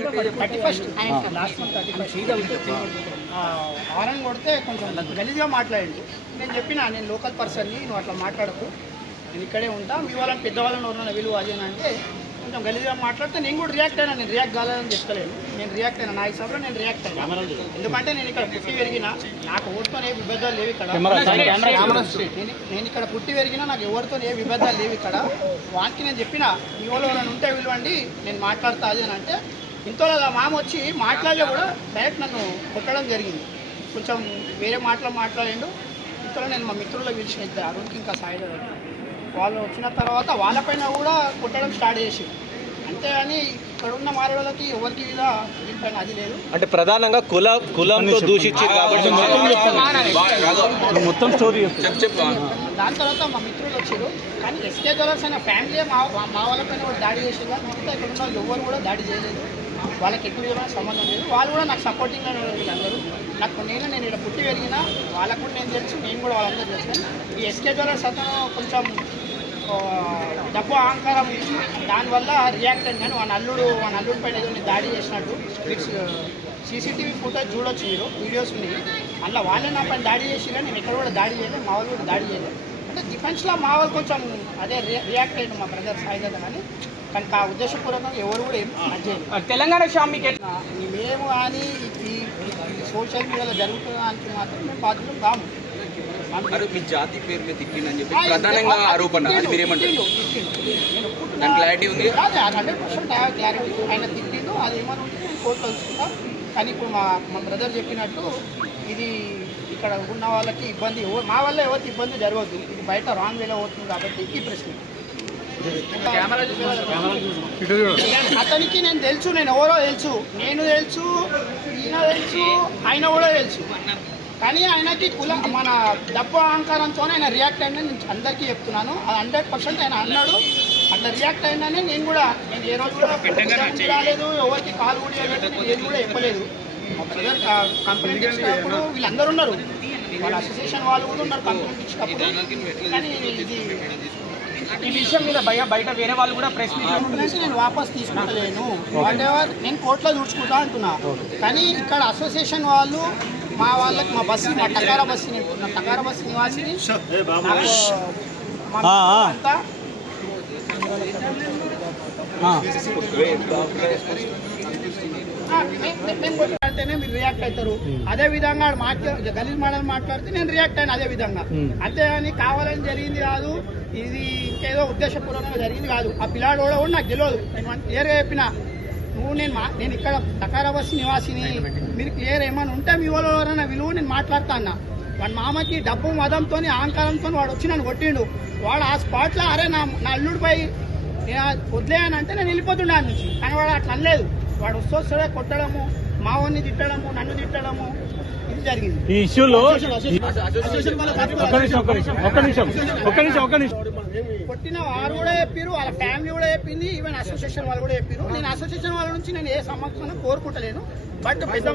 Thirty first. Last month thirty first. Aaron కొడితే కొంచెం గలీజ్గా మాట్లాడండి. నేను చెప్పిన నేను లోకల్ పర్సన్ని నువ్వు అట్లా మాట్లాడకు. నేను ఇక్కడే ఉంటా. మీ వాళ్ళని పెద్దవాళ్ళని ఎవరైనా విలువ అది అని అంటే కొంచెం గలీజ్గా మాట్లాడితే నేను కూడా రియాక్ట్ అయినా నేను రియాక్ట్ కాలేదని చెప్తలేను. నేను రియాక్ట్ అయినా నా హిసాబ్లో నేను రియాక్ట్ అయినా. ఎందుకంటే నేను ఇక్కడ పుట్టి పెరిగిన నాకు ఎవరితో ఏ విభేదాలు లేవు ఇక్కడ. నేను ఇక్కడ పుట్టి పెరిగినా నాకు ఎవరితో ఏ విభేదాలు లేవు ఇక్కడ. వానికి నేను చెప్పిన మీ వాళ్ళు ఎవరైనా ఉంటే విలువండి నేను మాట్లాడతా అది అని అంటే ఇంతలో అలా మామ వచ్చి మాట్లాడే కూడా డైరెక్ట్ నన్ను కొట్టడం జరిగింది. కొంచెం వేరే మాటలు మాట్లాడిండు. ఇంతలో నేను మా మిత్రుల్లో పిలిచిన ఇద్దరు అరుణ్కి ఇంకా సాయి వాళ్ళు వచ్చిన తర్వాత వాళ్ళపైన కూడా కొట్టడం స్టార్ట్ చేసి అంతేగాని ఇక్కడ ఉన్న మారేవాళ్ళకి ఎవరికి ఇలా దీనిపైన అది లేదు. అంటే ప్రధానంగా కుల కులంతో దూషించారు కాబట్టి మొత్తం స్టోరీ చెప్పు. చెప్పు దాని తర్వాత మా మిత్రులు వచ్చారు. కానీ ఎస్కే జ్యువెలర్స్ అనే ఫ్యామిలీ మా మా- వాళ్ళపైన కూడా దాడి చేసింది కానీ మిగతా ఇక్కడ ఉన్న వాళ్ళు ఎవరు కూడా దాడి చేయలేదు. వాళ్ళకి ఎక్కువ సంబంధం లేదు. వాళ్ళు కూడా నాకు సపోర్టింగ్గా ఉన్నారు వీళ్ళందరూ. నాకు నేను నేను ఇక్కడ పుట్టి పెరిగిన వాళ్ళకు కూడా నేను తెలుసు నేను కూడా వాళ్ళందరూ తెలుసు. ఈ ఎస్కే జ్వరస్ అతను కొంచెం డబ్బు అహంకారం దానివల్ల రియాక్ట్ అయింది. కానీ వాళ్ళ అల్లుడు వాళ్ళ అల్లుడి పైన ఏదో దాడి చేసినట్టు ఇట్స్ సీసీటీవీ ఫుటేజ్ చూడొచ్చు మీరు వీడియోస్ ఉన్నాయి. అలా వాళ్ళే నా పైన దాడి చేసిరా నేను ఎక్కడ కూడా దాడి చేయలేదు మా వాళ్ళు కూడా దాడి చేయలేదు. అంటే డిఫెన్స్లో మా వాళ్ళు కొంచెం అదే రి- రియాక్ట్ అయ్యారు మా బ్రదర్ సాయిదా కానీ కానీ ఆ ఉద్దేశపూర్వకంగా ఎవరు కూడా ఏం చేయలేదు తెలంగాణ షామికి మేము కానీ ఈ సోషల్ మీడియాలో జరుగుతున్న దానికి మాత్రం మేము బాధ్యులు కాము. మీ జాతి పేరు మీద తిట్టిందని చెప్పి ప్రధానంగా ఆరోపణ అది మీరేమంటారు? క్లారిటీ ఉంది హండ్రెడ్ పర్సెంట్ క్లారిటీ ఆయన తిట్టిండు అది ఏమైనా ఉంటే నేను కోర్టులో తెలుసుకుంటా కానీ ఇప్పుడు మా మా బ్రదర్ చెప్పినట్టు ఇది ఇక్కడ ఉన్న వాళ్ళకి ఇబ్బంది మా వల్ల ఎవరికి ఇబ్బంది జరగదు ఇది బయట రాంగ్ వేలో అవుతుంది కాబట్టి ఈ ప్రశ్న. అతనికి నేను తెలుసు నేను ఎవరో తెలుసు. నేను తెలుసు ఈయన తెలుసు ఆయన కూడా తెలుసు. కానీ ఆయనకి కుల మన డబ్బు అహంకారంతో ఆయన రియాక్ట్ అయిందని నేను అందరికీ చెప్తున్నాను. అది హండ్రెడ్ పర్సెంట్ ఆయన అన్నాడు. అట్లా రియాక్ట్ అయిందని నేను కూడా నేను ఏ రోజు కూడా రాలేదు ఎవరికి కాల్ కూడా నేను కూడా చెప్పలేదు. బ్రదర్ కంప్లైంట్ ఇచ్చినప్పుడు వీళ్ళందరూ ఉన్నారు. వాళ్ళ అసోసియేషన్ వాళ్ళు కూడా ఉన్నారు కంప్లైంట్ ఇచ్చినప్పుడు. కానీ ఇది ఈ విషయం మీద భయ బయట వేరే వాళ్ళు కూడా కంప్లైంట్స్ నేను వాపస్ తీసుకుంటలేను. వాట్ ఎవర్ నేను కోర్టులో చూసుకుంటా అంటున్నా. కానీ ఇక్కడ అసోసియేషన్ వాళ్ళు మా వాళ్ళకి మా బస్సు మా టకారా బస్సు నా టకారా బస్సు నివాసిని. అంతా మేము కొట్లాడితేనే మీరు రియాక్ట్ అవుతారు. అదే విధంగా మాట్లా గలీజ్ మాటలు మాట్లాడితే నేను రియాక్ట్ అయిన అదే విధంగా. అంతేగాని కావాలని జరిగింది కాదు ఇది ఇంకేదో ఉద్దేశపూర్వకంగా జరిగింది కాదు. ఆ పిల్లాడు కూడా నాకు తెలియదు. నేను క్లియర్గా చెప్పిన. నువ్వు నేను నేను ఇక్కడ టకారాబస్ నివాసిని. మీరు క్లియర్ ఏమైనా ఉంటే మీ వాళ్ళు ఎవరైనా విలువ నేను మాట్లాడతా అన్న. వాడి మామకి డబ్బు మదంతో అహంకారంతో వాడు వచ్చి నన్ను కొట్టిండు. వాడు ఆ స్పాట్లో అరే నా నా అల్లుడిపై వదిలేయనంటే నేను వెళ్ళిపోతుండే నుంచి. కానీ వాడు అట్లా అనలేదు. వాడు వస్తొస్తాడే కొట్టడము. మావన్ని తిట్టడము నన్ను తిట్టడము ఇది జరిగింది. ఈ ఇష్యూలో అసోసియేషన్ వాళ్ళ ఒక్క నిమిషం ఒక్క నిమిషం ఒక్క నిమిషం ఒక్క నిమిషం ఒక్క నిమిషం. కొట్టిన వారు కూడా చెప్పారు వాళ్ళ ఫ్యామిలీ కూడా చెప్పింది ఈవెన్ అసోసియేషన్ వాళ్ళు కూడా చెప్పారు నేను అసోసియేషన్ వాళ్ళ నుంచి నేను ఏ సమస్యను కోరుకుంటలేను. బట్ పెద్ద